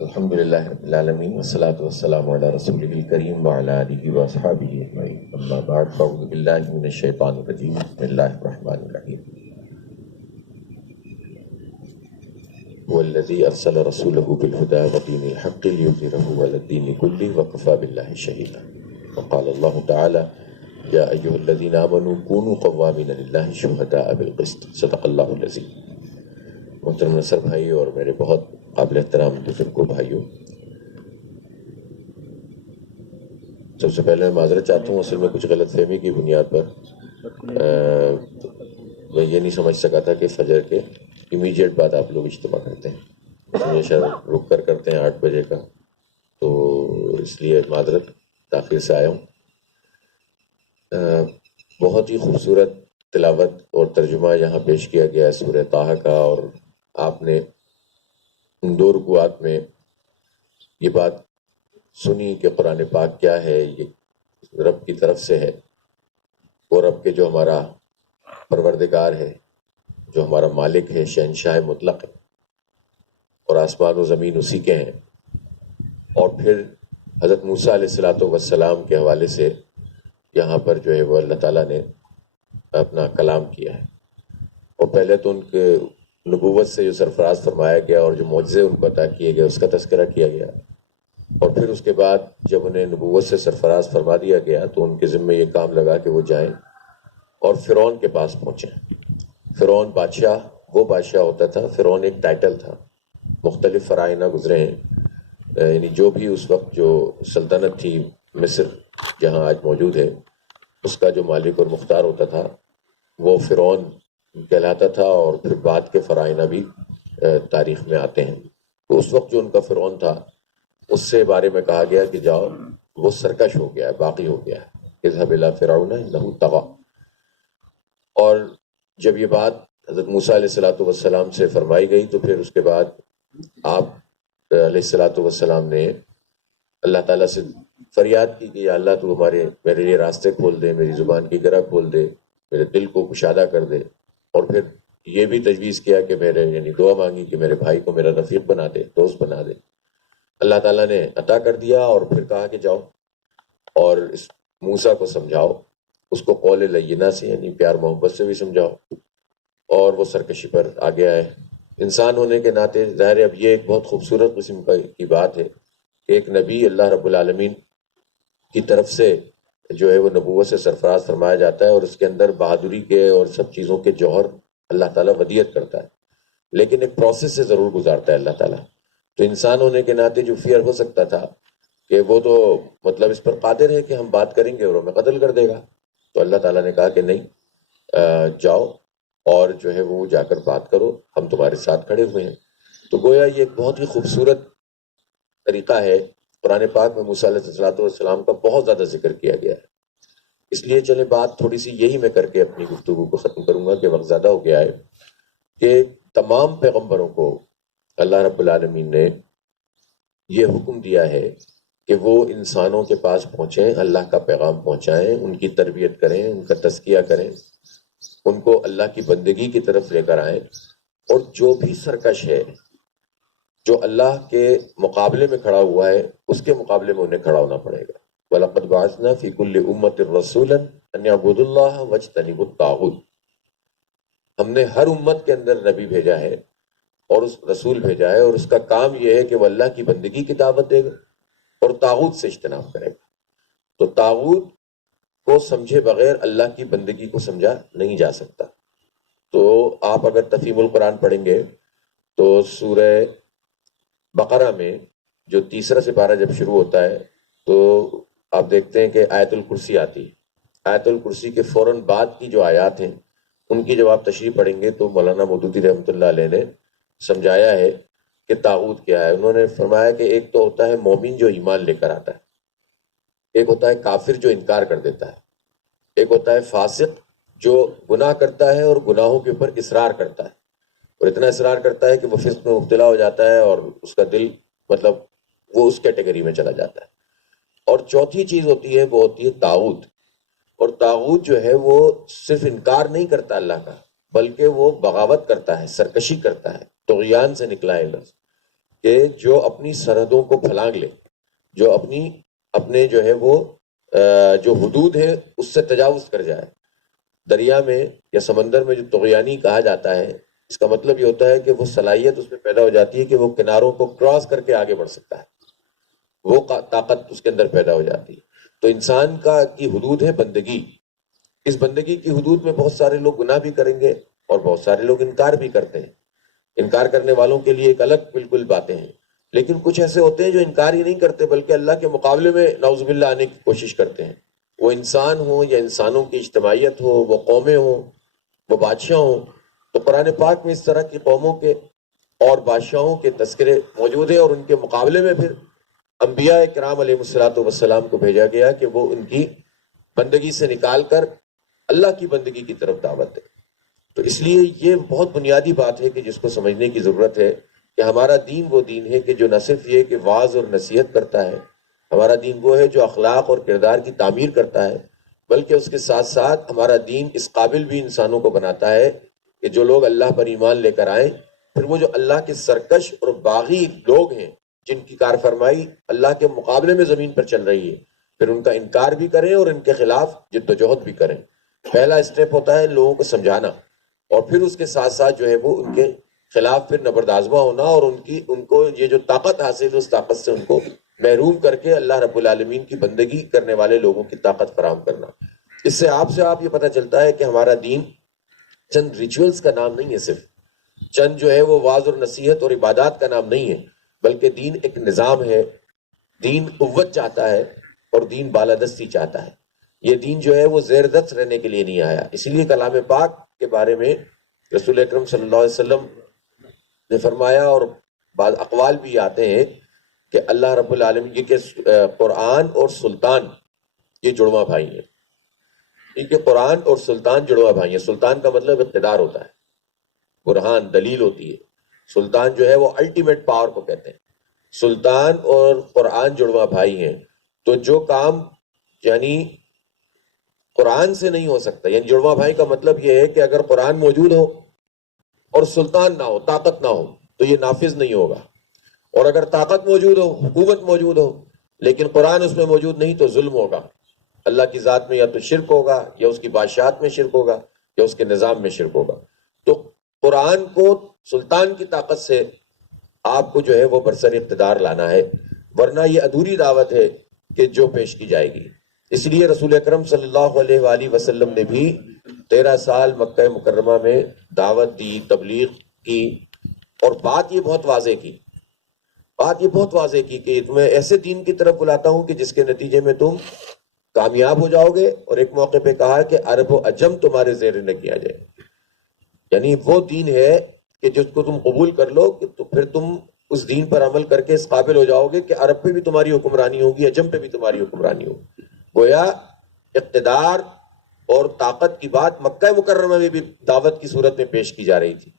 الحمد للہ رب العالمین والصلاة والسلام علی رسولہ الکریم وعلی آلہ واصحابہ اجمعین، اما بعد فاعوذ باللہ من الشیطان الرجیم، بسم اللہ الرحمن الرحیم۔ هو الذی ارسل رسولہ بالہدی ودین الحق لیظہرہ علی الدین کلہ وکفی باللہ شہیدا۔ وقال اللہ تعالی یا ایہا الذین آمنوا کونوا قوامین للہ شہداء بالقسط۔ صدق اللہ العظیم۔ محترم نصر بھائی اور میرے بہت قابل احترام بزرگوں بھائیوں، سب سے پہلے میں معذرت چاہتا ہوں، اصل میں کچھ غلط فہمی کی بنیاد پر میں یہ نہیں سمجھ سکا تھا کہ فجر کے امیڈیٹ بعد آپ لوگ اجتماع کرتے ہیں، ہمیشہ رک کر کرتے ہیں 8 بجے کا، تو اس لیے معذرت، تاخیر سے آیا ہوں۔ بہت ہی خوبصورت تلاوت اور ترجمہ یہاں پیش کیا گیا ہے سورہ طٰہٰ کا، اور آپ نے ان 2 رکوعات میں یہ بات سنی کہ قرآن پاک کیا ہے، یہ رب کی طرف سے ہے، اور رب کے جو ہمارا پروردگار ہے، جو ہمارا مالک ہے، شہنشاہ مطلق ہے، اور آسمان و زمین اسی کے ہیں۔ اور پھر حضرت موسیٰ علیہ السلام کے حوالے سے یہاں پر جو ہے وہ اللہ تعالیٰ نے اپنا کلام کیا ہے، اور پہلے تو ان کے نبوت سے جو سرفراز فرمایا گیا اور جو معجزے ان کو عطا کیے گئے اس کا تذکرہ کیا گیا، اور پھر اس کے بعد جب انہیں نبوت سے سرفراز فرما دیا گیا تو ان کے ذمے یہ کام لگا کہ وہ جائیں اور فرعون کے پاس پہنچیں۔ فرعون بادشاہ، وہ بادشاہ ہوتا تھا، فرعون ایک ٹائٹل تھا، مختلف فرائض گزرے ہیں، یعنی جو بھی اس وقت جو سلطنت تھی مصر جہاں آج موجود ہے، اس کا جو مالک اور مختار ہوتا تھا وہ فرعون کہلاتا تھا، اور پھر بعد کے فرائض بھی تاریخ میں آتے ہیں۔ تو اس وقت جو ان کا فرعون تھا اس سے بارے میں کہا گیا کہ جاؤ، وہ سرکش ہو گیا ہے، باقی ہو گیا ہے، اذهب الى فرعون انه طغى۔ اور جب یہ بات حضرت موسیٰ علیہ السلام سے فرمائی گئی تو پھر اس کے بعد آپ علیہ السلام نے اللہ تعالیٰ سے فریاد کی کہ یا اللہ تو میرے لیے راستے کھول دے، میری زبان کی گرہ کھول دے، میرے دل کو کشادہ کر دے، اور پھر یہ بھی تجویز کیا کہ یعنی دعا مانگی کہ میرے بھائی کو میرا رفیق بنا دے، دوست بنا دے۔ اللہ تعالیٰ نے عطا کر دیا، اور پھر کہا کہ جاؤ اور اس موسیٰ کو سمجھاؤ، اس کو قول لینہ سے یعنی پیار محبت سے بھی سمجھاؤ، اور وہ سرکشی پر آ گیا ہے۔ انسان ہونے کے ناطے ظاہر ہے اب یہ ایک بہت خوبصورت قسم کی بات ہے کہ ایک نبی اللہ رب العالمین کی طرف سے جو ہے وہ نبوت سے سرفراز فرمایا جاتا ہے، اور اس کے اندر بہادری کے اور سب چیزوں کے جوہر اللہ تعالیٰ ودیت کرتا ہے، لیکن ایک پروسیس سے ضرور گزارتا ہے اللہ تعالیٰ۔ تو انسان ہونے کے ناطے جو فیئر ہو سکتا تھا کہ وہ تو مطلب اس پر قادر ہے کہ ہم بات کریں گے اور ہمیں قتل کر دے گا، تو اللہ تعالیٰ نے کہا کہ نہیں، جاؤ اور جو ہے وہ جا کر بات کرو، ہم تمہارے ساتھ کھڑے ہوئے ہیں۔ تو گویا یہ ایک بہت ہی خوبصورت طریقہ ہے۔ قرآن پاک میں موسیٰ علیہ السلام کا بہت زیادہ ذکر کیا گیا ہے، اس لیے چلے بات تھوڑی سی یہی میں کر کے اپنی گفتگو کو ختم کروں گا کہ وقت زیادہ ہو گیا ہے، کہ تمام پیغمبروں کو اللہ رب العالمین نے یہ حکم دیا ہے کہ وہ انسانوں کے پاس پہنچیں، اللہ کا پیغام پہنچائیں، ان کی تربیت کریں، ان کا تزکیہ کریں، ان کو اللہ کی بندگی کی طرف لے کر آئیں، اور جو بھی سرکش ہے، جو اللہ کے مقابلے میں کھڑا ہوا ہے، اس کے مقابلے میں انہیں کھڑا ہونا پڑے گا۔ وَلَقَدْ بَعَثْنَا فِي كُلِّ أُمَّةٍ رَسُولًا أَنْ يَعْبُدُوا اللَّهَ وَاجْتَنِبُوا الطَّاغُوتَ۔ ہم نے ہر امت کے اندر نبی بھیجا ہے اور اس رسول بھیجا ہے، اور اس کا کام یہ ہے کہ وہ اللہ کی بندگی کی دعوت دے گا اور طاغوت سے اجتناب کرے گا۔ تو طاغوت کو سمجھے بغیر اللہ کی بندگی کو سمجھا نہیں جا سکتا۔ تو آپ اگر تفہیم القرآن پڑھیں گے تو سورہ بقرہ میں جو 3 سپارہ جب شروع ہوتا ہے تو آپ دیکھتے ہیں کہ آیت الکرسی آتی ہے۔ آیت الکرسی کے فوراً بعد کی جو آیات ہیں ان کی جب آپ تشریح پڑھیں گے تو مولانا مودودی رحمۃ اللہ علیہ نے سمجھایا ہے کہ طاغوت کیا ہے۔ انہوں نے فرمایا کہ ایک تو ہوتا ہے مومن جو ایمان لے کر آتا ہے، ایک ہوتا ہے کافر جو انکار کر دیتا ہے، ایک ہوتا ہے فاسق جو گناہ کرتا ہے اور گناہوں کے اوپر اصرار کرتا ہے، اور اتنا اصرار کرتا ہے کہ وہ فسق میں مبتلا ہو جاتا ہے اور اس کا دل مطلب وہ اس کیٹیگری میں چلا جاتا ہے۔ اور چوتھی چیز ہوتی ہے وہ ہوتی ہے طاغوت، اور طاغوت جو ہے وہ صرف انکار نہیں کرتا اللہ کا، بلکہ وہ بغاوت کرتا ہے، سرکشی کرتا ہے. طغیان سے نکلا ہے لفظ کہ جو اپنی سرحدوں کو پھلانگ لے، جو اپنے جو ہے وہ جو حدود ہے اس سے تجاوز کر جائے. دریا میں یا سمندر میں جو طغیانی کہا جاتا ہے، اس کا مطلب یہ ہوتا ہے کہ وہ صلاحیت اس میں پیدا ہو جاتی ہے کہ وہ کناروں کو کراس کر کے آگے بڑھ سکتا ہے، وہ طاقت اس کے اندر پیدا ہو جاتی ہے. تو انسان کی حدود ہے بندگی. اس بندگی کی حدود میں بہت سارے لوگ گناہ بھی کریں گے اور بہت سارے لوگ انکار بھی کرتے ہیں. انکار کرنے والوں کے لیے ایک الگ بالکل باتیں ہیں، لیکن کچھ ایسے ہوتے ہیں جو انکار ہی نہیں کرتے بلکہ اللہ کے مقابلے میں نعوذ باللہ آنے کی کوشش کرتے ہیں. وہ انسان ہوں یا انسانوں کی اجتماعیت ہو، وہ قومیں ہوں، وہ بادشاہ ہوں. تو قرآن پاک میں اس طرح کی قوموں کے اور بادشاہوں کے تذکرے موجود ہیں، اور ان کے مقابلے میں پھر انبیاء کرام علیہ الصلوۃ والسلام کو بھیجا گیا کہ وہ ان کی بندگی سے نکال کر اللہ کی بندگی کی طرف دعوت دے. تو اس لیے یہ بہت بنیادی بات ہے کہ جس کو سمجھنے کی ضرورت ہے کہ ہمارا دین وہ دین ہے کہ جو نہ صرف یہ کہ واعظ اور نصیحت کرتا ہے، ہمارا دین وہ ہے جو اخلاق اور کردار کی تعمیر کرتا ہے، بلکہ اس کے ساتھ ساتھ ہمارا دین اس قابل بھی انسانوں کو بناتا ہے کہ جو لوگ اللہ پر ایمان لے کر آئیں، پھر وہ جو اللہ کے سرکش اور باغی لوگ ہیں جن کی کار فرمائی اللہ کے مقابلے میں زمین پر چل رہی ہے، پھر ان کا انکار بھی کریں اور ان کے خلاف جد و جہد بھی کریں. پہلا اسٹیپ ہوتا ہے لوگوں کو سمجھانا، اور پھر اس کے ساتھ ساتھ جو ہے وہ ان کے خلاف پھر نبردآزمہ ہونا، اور ان کو یہ جو طاقت حاصل ہے اس طاقت سے ان کو محروم کر کے اللہ رب العالمین کی بندگی کرنے والے لوگوں کی طاقت فراہم کرنا. اس سے آپ یہ پتہ چلتا ہے کہ ہمارا دین چند ریچولز کا نام نہیں ہے، صرف چند جو ہے وہ واعظ اور نصیحت اور عبادات کا نام نہیں ہے، بلکہ دین ایک نظام ہے. دین قوت چاہتا ہے اور دین بالادستی چاہتا ہے. یہ دین جو ہے وہ زیر دست رہنے کے لیے نہیں آیا. اسی لیے کلام پاک کے بارے میں رسول اکرم صلی اللہ علیہ وسلم نے فرمایا، اور بعض اقوال بھی آتے ہیں کہ اللہ رب العالمین یہ کہ قرآن اور سلطان یہ جڑواں بھائی ہیں. کہ قرآن اور سلطان جڑواں بھائی ہیں. سلطان کا مطلب اقتدار ہوتا ہے، برہان، دلیل ہوتی ہے. سلطان جو ہے وہ الٹیمیٹ پاور کو کہتے ہیں. سلطان اور قرآن جڑواں بھائی ہیں. تو جو کام یعنی قرآن سے نہیں ہو سکتا، یعنی جڑواں بھائی کا مطلب یہ ہے کہ اگر قرآن موجود ہو اور سلطان نہ ہو، طاقت نہ ہو، تو یہ نافذ نہیں ہوگا. اور اگر طاقت موجود ہو، حکومت موجود ہو، لیکن قرآن اس میں موجود نہیں تو ظلم ہوگا. اللہ کی ذات میں یا تو شرک ہوگا، یا اس کی بادشاہت میں شرک ہوگا، یا اس کے نظام میں شرک ہوگا. تو قرآن کو سلطان کی طاقت سے آپ کو جو ہے وہ برسر اقتدار لانا ہے، ورنہ یہ ادھوری دعوت ہے کہ جو پیش کی جائے گی. اس لیے رسول اکرم صلی اللہ علیہ وآلہ وسلم نے بھی 13 سال مکہ مکرمہ میں دعوت دی، تبلیغ کی، اور بات یہ بہت واضح کی کہ تمہیں ایسے دین کی طرف بلاتا ہوں کہ جس کے نتیجے میں تم کامیاب ہو جاؤ گے. اور ایک موقع پہ کہا کہ عرب و عجم تمہارے زیر نہ کیا جائے. یعنی وہ دین ہے کہ جس کو تم قبول کر لو تو پھر تم اس دین پر عمل کر کے اس قابل ہو جاؤ گے کہ عرب پہ بھی تمہاری حکمرانی ہوگی، عجم پہ بھی تمہاری حکمرانی ہوگی. گویا اقتدار اور طاقت کی بات مکہ مکرمہ میں بھی دعوت کی صورت میں پیش کی جا رہی تھی.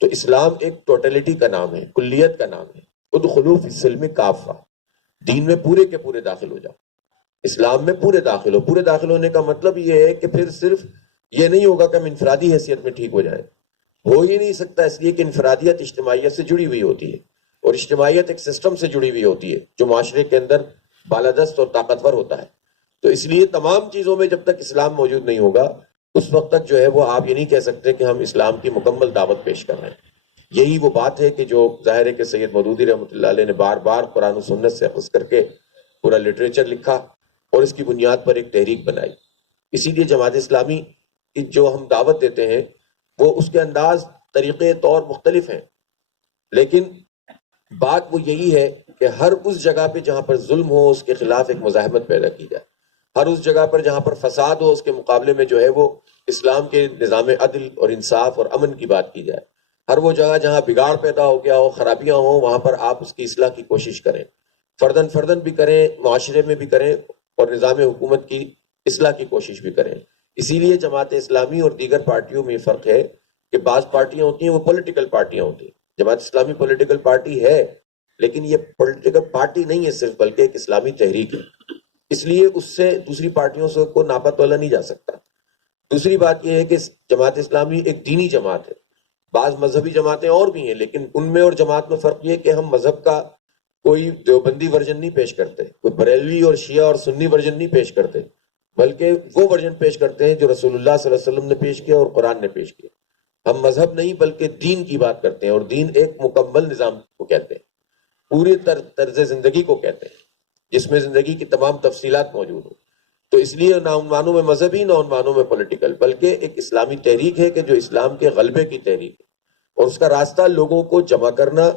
تو اسلام ایک ٹوٹلٹی کا نام ہے، کلیت کا نام ہے. ادخلوا فی السلم کافہ، دین میں پورے کے پورے داخل ہو جاؤ. اسلام میں پورے داخل ہو. پورے داخل ہونے کا مطلب یہ ہے کہ پھر صرف یہ نہیں ہوگا کہ ہم انفرادی حیثیت میں ٹھیک ہو جائیں. ہو ہی نہیں سکتا، اس لیے کہ انفرادیت اجتماعیت سے جڑی ہوئی ہوتی ہے، اور اجتماعیت ایک سسٹم سے جڑی ہوئی ہوتی ہے جو معاشرے کے اندر بالادست اور طاقتور ہوتا ہے. تو اس لیے تمام چیزوں میں جب تک اسلام موجود نہیں ہوگا اس وقت تک جو ہے وہ آپ یہ نہیں کہہ سکتے کہ ہم اسلام کی مکمل دعوت پیش کر رہے ہیں. یہی وہ بات ہے کہ جو ظاہر ہے کہ سید مودودی رحمۃ اللہ علیہ نے بار بار قرآن و سنت سے اخذ کر کے پورا لٹریچر لکھا اور اس کی بنیاد پر ایک تحریک بنائی. اسی لیے جماعت اسلامی کی جو ہم دعوت دیتے ہیں وہ اس کے انداز، طریقے، طور مختلف ہیں، لیکن بات وہ یہی ہے کہ ہر اس جگہ پہ جہاں پر ظلم ہو اس کے خلاف ایک مزاحمت پیدا کی جائے. ہر اس جگہ پر جہاں پر فساد ہو اس کے مقابلے میں جو ہے وہ اسلام کے نظام عدل اور انصاف اور امن کی بات کی جائے. ہر وہ جگہ جہاں بگاڑ پیدا ہو گیا ہو، خرابیاں ہوں، وہاں پر آپ اس کی اصلاح کی کوشش کریں. فردن بھی کریں، معاشرے میں بھی کریں، اور نظام حکومت کی اصلاح کی کوشش بھی کریں. اسی لیے جماعت اسلامی اور دیگر پارٹیوں میں فرق ہے کہ بعض پارٹیاں ہوتی ہیں وہ پولیٹیکل پارٹیاں ہوتی ہیں. جماعت اسلامی پولیٹیکل پارٹی ہے، لیکن یہ پولیٹیکل پارٹی نہیں ہے صرف، بلکہ ایک اسلامی تحریک ہے. اس لیے اس سے دوسری پارٹیوں سے کو ناپا تولا نہیں جا سکتا. دوسری بات یہ ہے کہ جماعت اسلامی ایک دینی جماعت ہے. بعض مذہبی جماعتیں اور بھی ہیں، لیکن ان میں اور جماعت میں فرق یہ ہے کہ ہم مذہب کا کوئی دیوبندی ورژن نہیں پیش کرتے، کوئی بریلوی اور شیعہ اور سنی ورژن نہیں پیش کرتے، بلکہ وہ ورژن پیش کرتے ہیں جو رسول اللہ صلی اللہ علیہ وسلم نے پیش کیا اور قرآن نے پیش کیا. ہم مذہب نہیں بلکہ دین کی بات کرتے ہیں، اور دین ایک مکمل نظام کو کہتے ہیں، پورے طرز زندگی کو کہتے ہیں، جس میں زندگی کی تمام تفصیلات موجود ہوں. تو اس لیے نہ ان معنوں میں مذہبی نہ ان معنوں میں پولیٹیکل، بلکہ ایک اسلامی تحریک ہے کہ جو اسلام کے غلبے کی تحریک ہے، اور اس کا راستہ لوگوں کو جمع کرنا،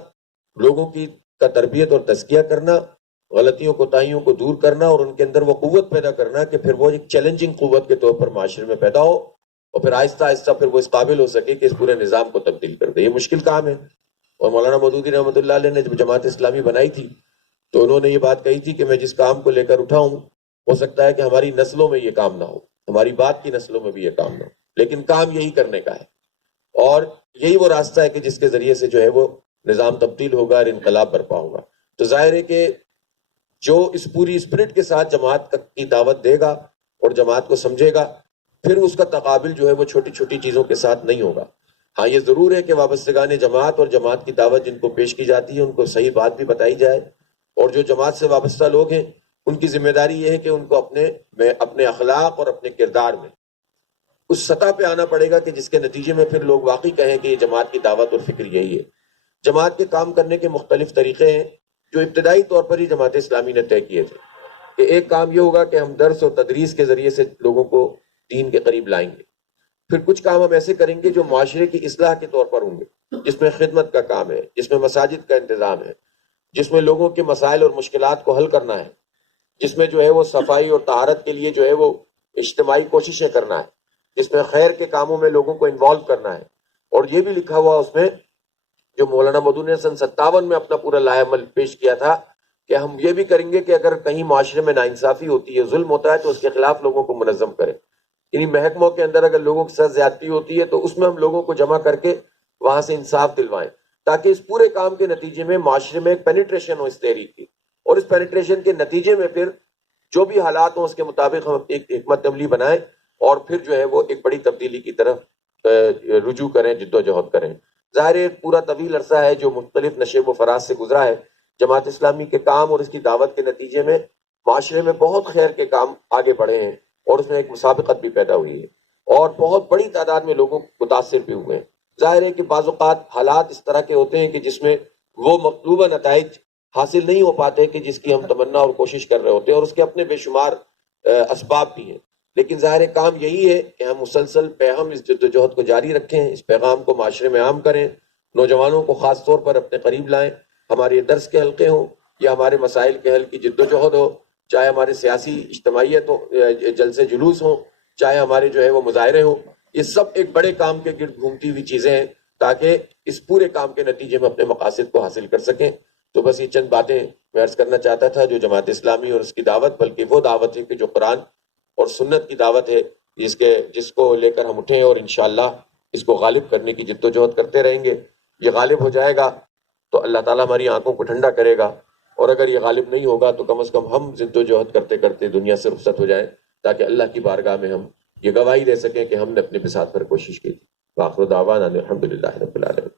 لوگوں کا تربیت اور تزکیہ کرنا، غلطیوں کوتاہیوں کو دور کرنا، اور ان کے اندر وہ قوت پیدا کرنا کہ پھر وہ ایک چیلنجنگ قوت کے طور پر معاشرے میں پیدا ہو، اور پھر آہستہ آہستہ پھر وہ اس قابل ہو سکے کہ اس پورے نظام کو تبدیل کر دے. یہ مشکل کام ہے. اور مولانا مودودی رحمۃ اللہ علیہ نے جب جماعت اسلامی بنائی تھی تو انہوں نے یہ بات کہی تھی کہ میں جس کام کو لے کر اٹھا ہوں، ہو سکتا ہے کہ ہماری نسلوں میں یہ کام نہ ہو، ہماری بات کی نسلوں میں بھی یہ کام نہ ہو، لیکن کام یہی کرنے کا ہے، اور یہی وہ راستہ ہے کہ جس کے ذریعے سے جو ہے وہ نظام تبدیل ہوگا اور انقلاب برپا ہوگا. تو ظاہر ہے کہ جو اس پوری اسپرٹ کے ساتھ جماعت کی دعوت دے گا اور جماعت کو سمجھے گا، پھر اس کا تقابل جو ہے وہ چھوٹی چھوٹی چیزوں کے ساتھ نہیں ہوگا. ہاں یہ ضرور ہے کہ وابستگان جماعت اور جماعت کی دعوت جن کو پیش کی جاتی ہے ان کو صحیح بات بھی بتائی جائے، اور جو جماعت سے وابستہ لوگ ہیں ان کی ذمہ داری یہ ہے کہ ان کو اپنے اخلاق اور اپنے کردار میں اس سطح پہ آنا پڑے گا کہ جس کے نتیجے میں پھر لوگ واقعی کہیں کہ یہ جماعت کی دعوت اور فکر یہی ہے. جماعت کے کام کرنے کے مختلف طریقے ہیں جو ابتدائی طور پر ہی جماعت اسلامی نے طے کیے تھے کہ ایک کام یہ ہوگا کہ ہم درس اور تدریس کے ذریعے سے لوگوں کو دین کے قریب لائیں گے. پھر کچھ کام ہم ایسے کریں گے جو معاشرے کی اصلاح کے طور پر ہوں گے، جس میں خدمت کا کام ہے، جس میں مساجد کا انتظام ہے، جس میں لوگوں کے مسائل اور مشکلات کو حل کرنا ہے، جس میں جو ہے وہ صفائی اور طہارت کے لیے جو ہے وہ اجتماعی کوششیں کرنا ہے، جس میں خیر کے کاموں میں لوگوں کو انوالو کرنا ہے. اور یہ بھی لکھا ہوا اس میں جو مولانا مودودی نے سن 57 میں اپنا پورا لائحہ عمل پیش کیا تھا کہ ہم یہ بھی کریں گے کہ اگر کہیں معاشرے میں ناانصافی ہوتی ہے، ظلم ہوتا ہے، تو اس کے خلاف لوگوں کو منظم کریں. یعنی محکموں کے اندر اگر لوگوں کے ساتھ زیادتی ہوتی ہے تو اس میں ہم لوگوں کو جمع کر کے وہاں سے انصاف دلوائیں، تاکہ اس پورے کام کے نتیجے میں معاشرے میں ایک پینیٹریشن ہو اس تحریک کی، اور اس پینیٹریشن کے نتیجے میں پھر جو بھی حالات ہوں اس کے مطابق ہم ایک حکمت عملی بنائیں، اور پھر جو ہے وہ ایک بڑی تبدیلی کی طرف رجوع کریں، جد و جہد کریں. ظاہر ہے پورا طویل عرصہ ہے جو مختلف نشیب و فراز سے گزرا ہے. جماعت اسلامی کے کام اور اس کی دعوت کے نتیجے میں معاشرے میں بہت خیر کے کام آگے بڑھے ہیں، اور اس میں ایک مسابقت بھی پیدا ہوئی ہے، اور بہت بڑی تعداد میں لوگوں متاثر بھی ہوئے ہیں. ظاہر ہے کہ بعض اوقات حالات اس طرح کے ہوتے ہیں کہ جس میں وہ مطلوبہ نتائج حاصل نہیں ہو پاتے کہ جس کی ہم تمنا اور کوشش کر رہے ہوتے ہیں، اور اس کے اپنے بے شمار اسباب بھی ہیں. لیکن ظاہر کام یہی ہے کہ ہم مسلسل پیغام اس جد و جہد کو جاری رکھیں، اس پیغام کو معاشرے میں عام کریں، نوجوانوں کو خاص طور پر اپنے قریب لائیں. ہمارے درس کے حلقے ہوں یا ہمارے مسائل کے حل کی جد و جہد ہو، چاہے ہمارے سیاسی اجتماعیت ہو، جلسے جلوس ہوں، چاہے ہمارے جو ہے وہ مظاہرے ہوں، یہ سب ایک بڑے کام کے گرد گھومتی ہوئی چیزیں ہیں تاکہ اس پورے کام کے نتیجے میں اپنے مقاصد کو حاصل کر سکیں. تو بس یہ چند باتیں میں عرض کرنا چاہتا تھا جو جماعت اسلامی اور اس کی دعوت، بلکہ وہ دعوت ہے کہ جو قرآن اور سنت کی دعوت ہے، جس کو لے کر ہم اٹھیں، اور انشاءاللہ اس کو غالب کرنے کی جد و جہد کرتے رہیں گے. یہ غالب ہو جائے گا تو اللہ تعالیٰ ہماری آنکھوں کو ٹھنڈا کرے گا، اور اگر یہ غالب نہیں ہوگا تو کم از کم ہم جد و جہد کرتے کرتے دنیا سے رخصت ہو جائیں، تاکہ اللہ کی بارگاہ میں ہم یہ گواہی دے سکیں کہ ہم نے اپنے بساط پر کوشش کی تھی. وآخر دعوانا الحمدللہ رب العالمین.